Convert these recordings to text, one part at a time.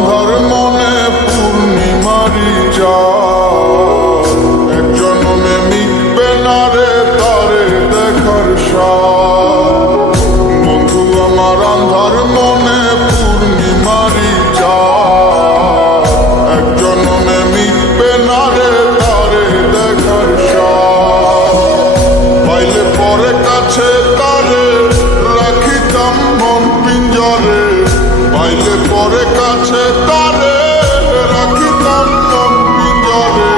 আন্ধার মনে পূর্ণিমারি চাঁদ, এক জন্মে মিটবে না রে তারে দেখার স্বাদ। বন্ধু আমার আন্ধার মনে পূর্ণিমারি চাঁদ, এক জন্মে মিটবে না রে তারে দেখার স্বাদ। পাইলে পরে কাছে তারে রাখিতাম মন পিঞ্জরে, পাইলে পরে কাছে তারে রাখিতাম মন পিঞ্জরে।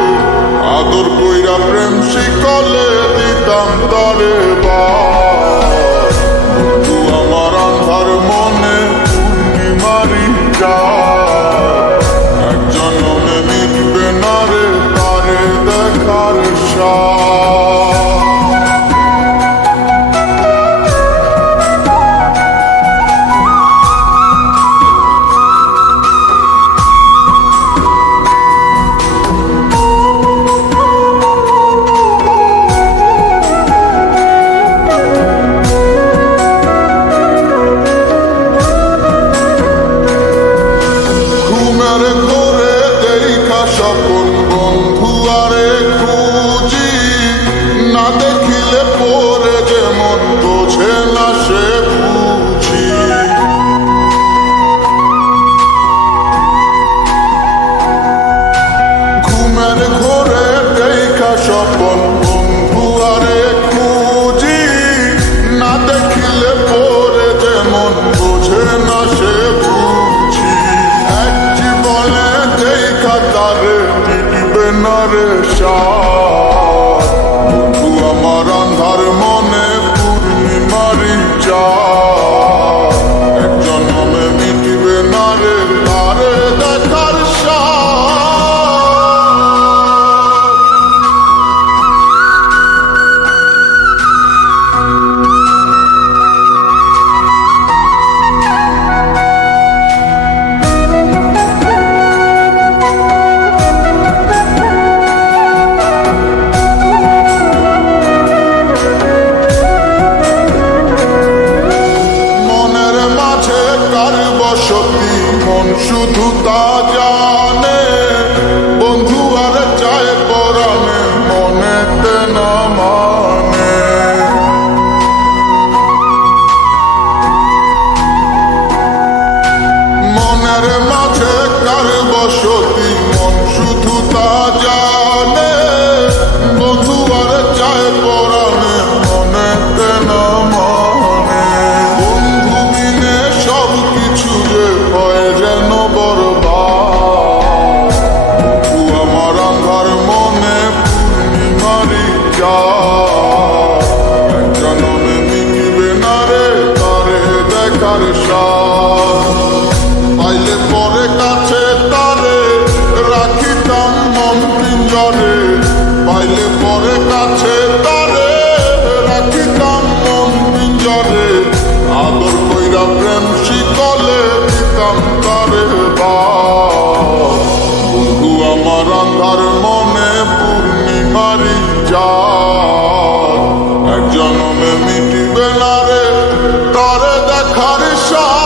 আদর কইরা প্রেম শিকলে দিতাম তারে বাস। বন্ধু আমার আন্ধার মনে পূর্ণিমারি চাঁদ, এক জন্মে মিটবে না রে তারে দেখার স্বাদ। সকল বন্ধু আরে খুঁজি, না দেখিলে পরে যেমন বোঝে না সে বুঝি। ঘুমের ঘোরে দেখা স্বপন বন্ধু আরে খুঁজি, না দেখিলে পরে যেমন বোঝে না সে বুঝি। এক জীবনে দেখা তারে মিটবে না রে স্বাদ। বন্ধু আমার আন্ধার মনে পূর্ণিমারি চাঁদ, এক জন্মে মিটবে না রে তারে দেখার স্বাদ। বসতি মন শুধু তা জানে, বন্ধু আর চায় পরাণে মনেতে না মানে। মনের মাঝে কার বসতি মন শুধু তা জানে, বন্ধু আর চায় পরাণে মনেতে না মানে। বন্ধু বিনে সব কিছু যে হয় যেন বরবাদ। বন্ধু আমার আন্ধার মনে পূর্ণিমারি চাঁদ, এক জন্মে মিটবে না রে তারে দেখার স্বাদ। পাইলে পরে কাছে তারে রাখিতাম মন পিঞ্জরে, পাইলে পরে কাছে তারে রাখিতাম মন পিঞ্জরে। আদর কইরা প্রেম শিকলে দিতাম তারে বাস। বন্ধু আমার আন্ধার মনে পূর্ণিমারি চাঁদ, এক জন্মে মিটবে না রে তারে দেখার স্বাদ।